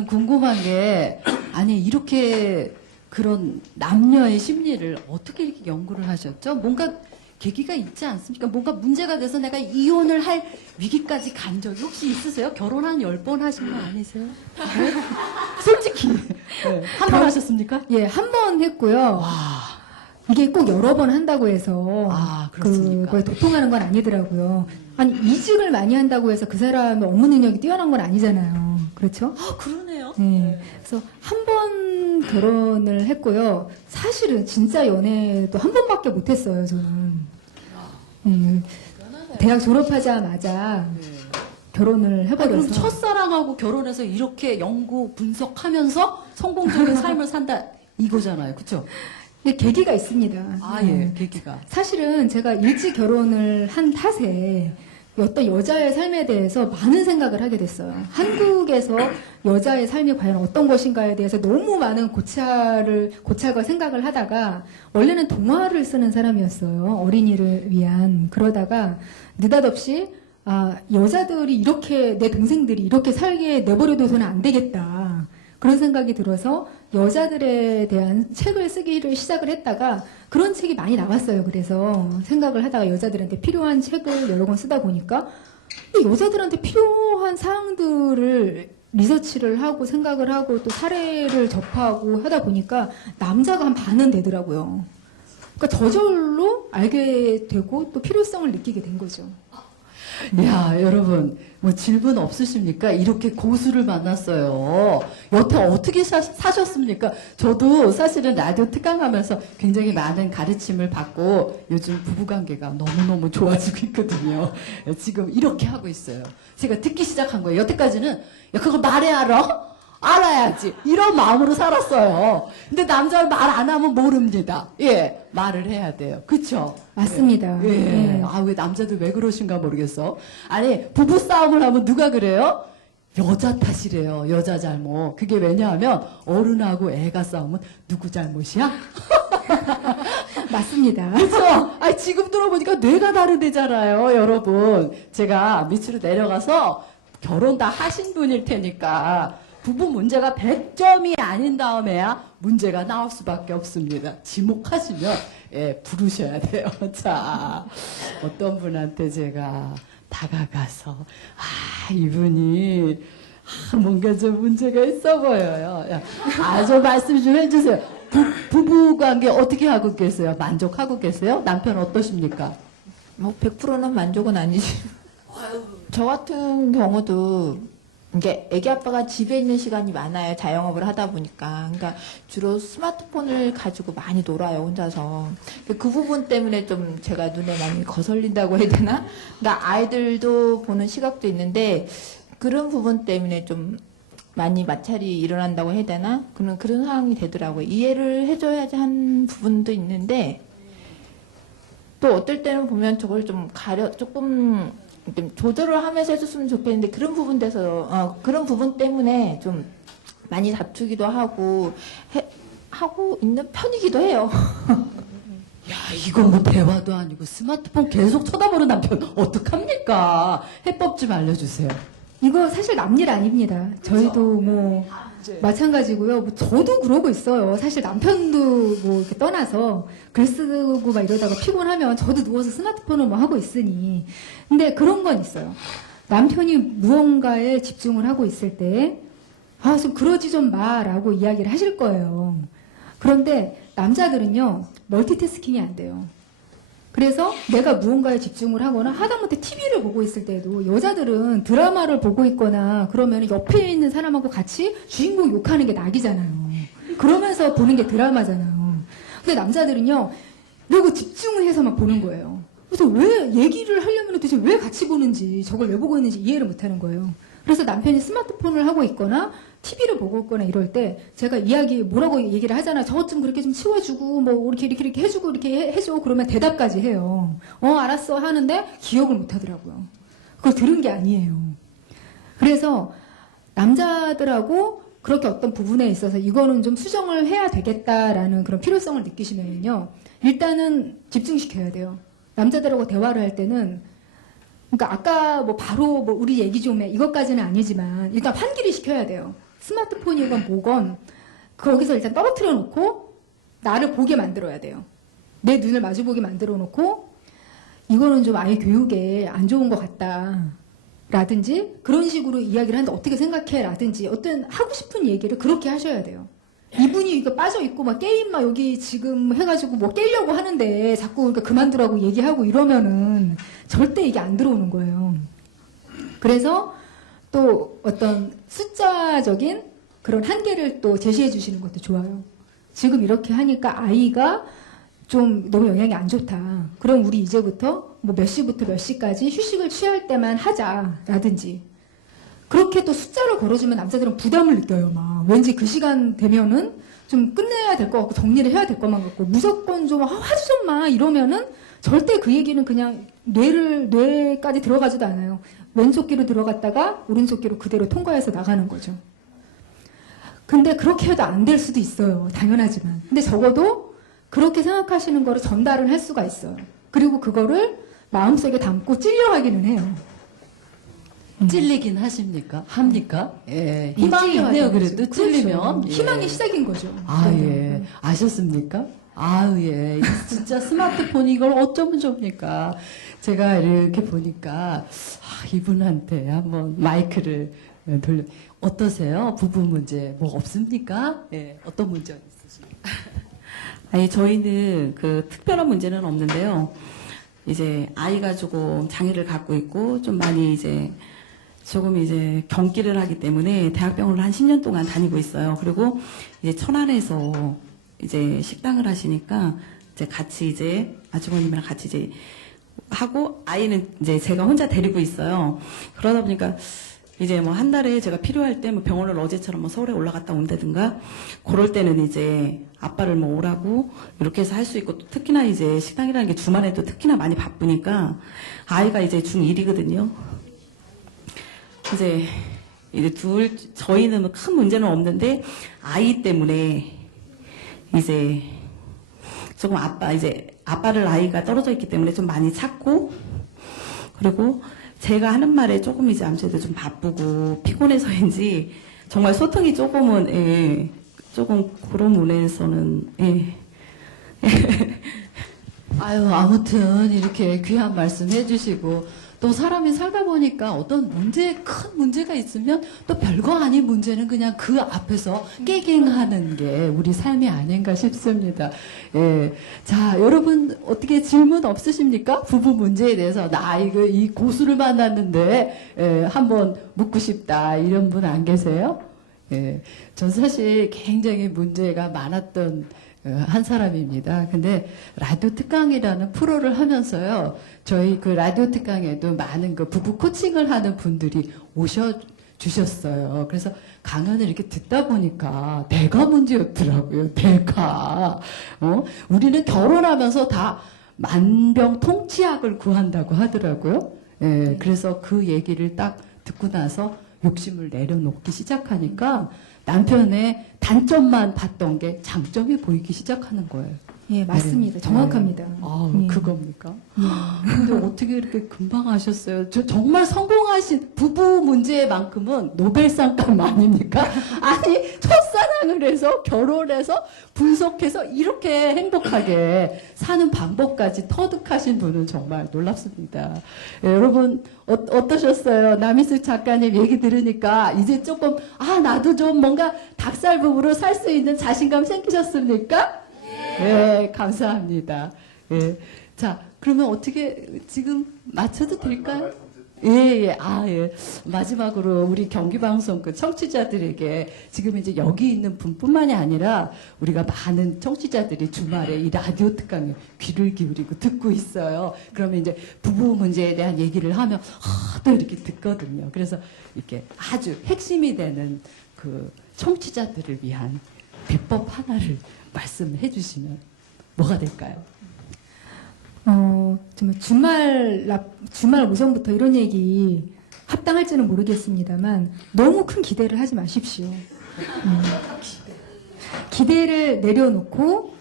저는 궁금한 게, 아니, 이렇게 그런 남녀의 심리를 어떻게 이렇게 연구를 하셨죠? 뭔가 계기가 있지 않습니까? 뭔가 문제가 돼서 내가 이혼을 할 위기까지 간 적이 혹시 있으세요? 결혼 한 10번 하신 거 아니세요? 네? 솔직히. 네. 한 번 하셨습니까? 예, 한 번 했고요. 와. 이게 꼭 여러 번 한다고 해서 그렇습니까? 그걸 도통하는 건 아니더라고요. 아니, 이직을 많이 한다고 해서 그 사람의 업무 능력이 뛰어난 건 아니잖아요. 그렇죠? 아, 그러네요. 네. 그래서 한 번 결혼을 했고요. 사실은 진짜 연애도 한 번밖에 못 했어요, 저는. 대학 졸업하자마자 결혼을 해버려서. 그럼 첫사랑하고 결혼해서 이렇게 연구 분석하면서 성공적인 삶을 산다 이거잖아요. 그쵸? 이게 계기가 있습니다. 아, 예, 계기가. 사실은 제가 일찍 결혼을 한 탓에 어떤 여자의 삶에 대해서 많은 생각을 하게 됐어요. 한국에서 여자의 삶이 과연 어떤 것인가에 대해서 너무 많은 고찰과 생각을 하다가 원래는 동화를 쓰는 사람이었어요. 어린이를 위한. 그러다가 느닷없이 여자들이 이렇게 내 동생들이 이렇게 살게 내버려둬서는 안 되겠다. 그런 생각이 들어서 여자들에 대한 책을 쓰기를 시작을 했다가 그런 책이 많이 나왔어요. 그래서 생각을 하다가 여자들한테 필요한 책을 여러 권 쓰다 보니까 이 여자들한테 필요한 사항들을 리서치를 하고 생각을 하고 또 사례를 접하고 하다 보니까 남자가 한 반은 되더라고요. 그러니까 저절로 알게 되고 또 필요성을 느끼게 된 거죠. 야, 여러분, 뭐 질문 없으십니까? 이렇게 고수를 만났어요. 여태 어떻게 사셨습니까? 저도 사실은 라디오 특강하면서 굉장히 많은 가르침을 받고 요즘 부부관계가 너무너무 좋아지고 있거든요. 지금 이렇게 하고 있어요. 제가 듣기 시작한 거예요. 여태까지는, 야, 그거 말해야 알아? 알아야지. 이런 마음으로 살았어요. 근데 남자는 말 안 하면 모릅니다. 예, 말을 해야 돼요. 그쵸? 맞습니다. 예. 네. 왜 남자들 왜 그러신가 모르겠어. 아니, 부부싸움을 하면 누가 그래요? 여자 탓이래요. 여자 잘못. 그게 왜냐하면 어른하고 애가 싸우면 누구 잘못이야? 맞습니다. 그쵸? 지금 들어보니까 뇌가 다르대잖아요, 여러분. 제가 밑으로 내려가서 결혼 다 하신 분일 테니까 부부 문제가 100점이 아닌 다음에야 문제가 나올 수밖에 없습니다. 지목하시면 부르셔야 돼요. 자, 어떤 분한테 제가 다가가서 이분이 뭔가 좀 문제가 있어 보여요. 좀 말씀 좀 해주세요. 부부관계 어떻게 하고 계세요? 만족하고 계세요? 남편 어떠십니까? 뭐 100%는 만족은 아니지. 저 같은 경우도 이게 애기 아빠가 집에 있는 시간이 많아요. 자영업을 하다 보니까. 그러니까 주로 스마트폰을 가지고 많이 놀아요. 혼자서. 그 부분 때문에 좀 제가 눈에 많이 거슬린다고 해야 되나? 그러니까 아이들도 보는 시각도 있는데 그런 부분 때문에 좀 많이 마찰이 일어난다고 해야 되나? 그런 상황이 되더라고요. 이해를 해줘야지 한 부분도 있는데 또 어떨 때는 보면 저걸 좀 조금 조절을 하면서 해줬으면 좋겠는데 그런 부분 때문에 좀 많이 다투기도 하고 있는 편이기도 해요. 야, 이건 뭐 대화도 아니고 스마트폰 계속 쳐다보는 남편 어떡합니까? 해법 좀 알려주세요. 이거 사실 남일 아닙니다. 저희도 뭐 마찬가지고요. 뭐 저도 그러고 있어요. 사실 남편도 뭐 이렇게 떠나서 글 쓰고 막 이러다가 피곤하면 저도 누워서 스마트폰을 뭐 하고 있으니. 근데 그런 건 있어요. 남편이 무언가에 집중을 하고 있을 때 좀 그러지 좀 마라고 이야기를 하실 거예요. 그런데 남자들은요 멀티태스킹이 안 돼요. 그래서 내가 무언가에 집중을 하거나 하다못해 TV를 보고 있을 때도 여자들은 드라마를 보고 있거나 그러면 옆에 있는 사람하고 같이 주인공 욕하는 게 낙이잖아요. 그러면서 보는 게 드라마잖아요. 근데 남자들은요, 이러고 집중을 해서 막 보는 거예요. 그래서 왜 얘기를 하려면 도대체 왜 같이 보는지, 저걸 왜 보고 있는지 이해를 못 하는 거예요. 그래서 남편이 스마트폰을 하고 있거나 TV를 보고 있거나 이럴 때 제가 뭐라고 얘기를 하잖아요. 저것 좀 그렇게 좀 치워주고 뭐 이렇게 해주고 이렇게 해줘. 그러면 대답까지 해요. 알았어 하는데 기억을 못 하더라고요. 그걸 들은 게 아니에요. 그래서 남자들하고 그렇게 어떤 부분에 있어서 이거는 좀 수정을 해야 되겠다라는 그런 필요성을 느끼시면요. 일단은 집중시켜야 돼요. 남자들하고 대화를 할 때는 그러니까 아까 뭐 바로 우리 얘기 좀 해 이것까지는 아니지만 일단 환기를 시켜야 돼요. 스마트폰이건 뭐건 거기서 일단 떨어뜨려 놓고 나를 보게 만들어야 돼요. 내 눈을 마주보게 만들어 놓고 이거는 좀 아이 교육에 안 좋은 것 같다. 라든지 그런 식으로 이야기를 하는데 어떻게 생각해? 라든지 어떤 하고 싶은 얘기를 그렇게 하셔야 돼요. 이분이 이거 빠져있고 막 게임 막 여기 지금 해가지고 뭐 깨려고 하는데 자꾸 그러니까 그만두라고 얘기하고 이러면은 절대 이게 안 들어오는 거예요. 그래서 또 어떤 숫자적인 그런 한계를 또 제시해 주시는 것도 좋아요. 지금 이렇게 하니까 아이가 좀 너무 영향이 안 좋다. 그럼 우리 이제부터 뭐 몇 시부터 몇 시까지 휴식을 취할 때만 하자라든지 그렇게 또 숫자를 걸어주면 남자들은 부담을 느껴요. 막 왠지 그 시간 되면은 좀 끝내야 될 것 같고 정리를 해야 될 것만 같고 무조건 좀 하지 좀 마 이러면은 절대 그 얘기는 그냥 뇌까지 들어가지도 않아요. 왼쪽 귀로 들어갔다가 오른쪽 귀로 그대로 통과해서 나가는 거죠. 근데 그렇게 해도 안 될 수도 있어요. 당연하지만. 근데 적어도 그렇게 생각하시는 거를 전달을 할 수가 있어요. 그리고 그거를 마음속에 담고 찔려 하기는 해요. 찔리긴 하십니까? 합니까? 예. 희망이 찔려 있네요. 하죠. 그래도 그렇죠. 찔리면. 예. 희망의 시작인 거죠. 아, 예. 아셨습니까? 아, 예. 진짜 스마트폰 이걸 어쩌면 좋습니까? 제가 이렇게 보니까, 이분한테 한번 마이크를 돌려. 어떠세요? 부부 문제 뭐 없습니까? 예. 어떤 문제가 있으십니까? 아니, 저희는 그 특별한 문제는 없는데요. 이제 아이가 조금 장애를 갖고 있고 좀 많이 이제 조금 이제 경기를 하기 때문에 대학병원을 한 10년 동안 다니고 있어요. 그리고 이제 천안에서 이제 식당을 하시니까 이제 같이 이제 아주버님이랑 같이 이제 하고 아이는 이제 제가 혼자 데리고 있어요. 그러다 보니까 이제 뭐 한 달에 제가 필요할 때 뭐 병원을 어제처럼 뭐 서울에 올라갔다 온다든가 그럴 때는 이제 아빠를 뭐 오라고 이렇게 해서 할 수 있고 또 특히나 이제 식당이라는 게 주말에도 특히나 많이 바쁘니까 아이가 이제 중1이거든요. 이제 저희는 뭐큰 문제는 없는데 아이 때문에 이제 조금 아빠를 아이가 떨어져 있기 때문에 좀 많이 찾고 그리고 제가 하는 말에 조금 이제 아무래도 좀 바쁘고 피곤해서인지 정말 소통이 조금은 예, 조금 그런 면에서는 예. 아유, 아무튼 이렇게 귀한 말씀 해주시고 또 사람이 살다 보니까 어떤 큰 문제가 있으면 또 별거 아닌 문제는 그냥 그 앞에서 깨갱하는 게 우리 삶이 아닌가 싶습니다. 예. 자, 여러분 어떻게 질문 없으십니까? 부부 문제에 대해서 나 이 고수를 만났는데 예, 한번 묻고 싶다 이런 분 안 계세요? 예. 전 사실 굉장히 문제가 많았던 한 사람입니다. 근데 라디오 특강이라는 프로를 하면서요, 저희 그 라디오 특강에도 많은 그 부부 코칭을 하는 분들이 오셔주셨어요. 그래서 강연을 이렇게 듣다 보니까 내가 문제였더라고요. 내가. 우리는 결혼하면서 다 만병통치약을 구한다고 하더라고요. 예, 그래서 그 얘기를 딱 듣고 나서 욕심을 내려놓기 시작하니까 남편의 단점만 봤던 게 장점이 보이기 시작하는 거예요. 예, 맞습니다. 네. 정확합니다. 아, 예. 그겁니까? 근데 어떻게 이렇게 금방 하셨어요? 정말 성공하신 부부 문제만큼은 노벨상감 아닙니까? 아니, 첫사랑을 해서 결혼해서 분석해서 이렇게 행복하게 사는 방법까지 터득하신 분은 정말 놀랍습니다. 예, 여러분 어떠셨어요? 남희숙 작가님 얘기 들으니까 이제 조금 나도 좀 뭔가 닭살 부부로 살 수 있는 자신감 생기셨습니까? 네, 감사합니다. 예. 자, 그러면 어떻게 지금 맞춰도 될까요? 예. 마지막으로 우리 경기방송 그 청취자들에게 지금 이제 여기 있는 분뿐만이 아니라 우리가 많은 청취자들이 주말에 이 라디오 특강에 귀를 기울이고 듣고 있어요. 그러면 이제 부부 문제에 대한 얘기를 하면 또 이렇게 듣거든요. 그래서 이렇게 아주 핵심이 되는 그 청취자들을 위한 비법 하나를 말씀해 주시면 뭐가 될까요? 정말 주말 오전부터 이런 얘기 합당할지는 모르겠습니다만 너무 큰 기대를 하지 마십시오. 기대를 내려놓고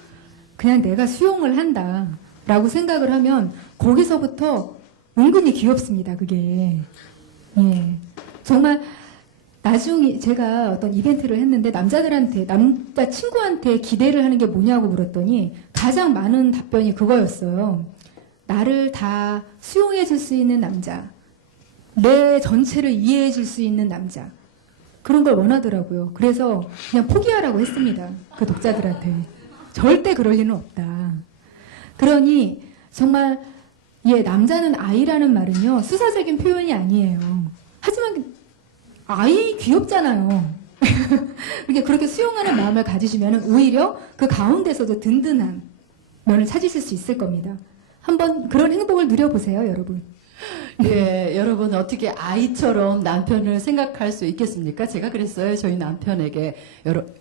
그냥 내가 수용을 한다라고 생각을 하면 거기서부터 은근히 귀엽습니다. 그게 예. 정말 나중에 제가 어떤 이벤트를 했는데 남자들한테, 남자 친구한테 기대를 하는 게 뭐냐고 물었더니 가장 많은 답변이 그거였어요. 나를 다 수용해 줄 수 있는 남자. 내 전체를 이해해 줄 수 있는 남자. 그런 걸 원하더라고요. 그래서 그냥 포기하라고 했습니다. 그 독자들한테. 절대 그럴 리는 없다. 그러니 정말 예, 남자는 아이라는 말은요. 수사적인 표현이 아니에요. 하지만 아이 귀엽잖아요. 그렇게 수용하는 마음을 가지시면 오히려 그 가운데서도 든든한 면을 찾으실 수 있을 겁니다. 한번 그런 행복을 누려보세요, 여러분. 예, 여러분 어떻게 아이처럼 남편을 생각할 수 있겠습니까? 제가 그랬어요. 저희 남편에게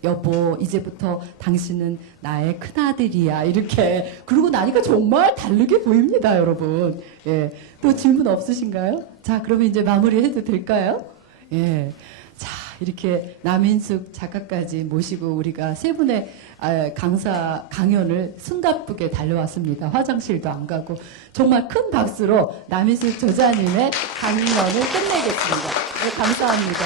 여보 이제부터 당신은 나의 큰아들이야 이렇게. 그러고 나니까 정말 다르게 보입니다, 여러분. 예, 또 질문 없으신가요? 자, 그러면 이제 마무리해도 될까요? 예. 자, 이렇게 남인숙 작가까지 모시고 우리가 세 분의 강연을 숨가쁘게 달려왔습니다. 화장실도 안 가고 정말 큰 박수로 남인숙 저자님의 강연을 끝내겠습니다. 네, 감사합니다.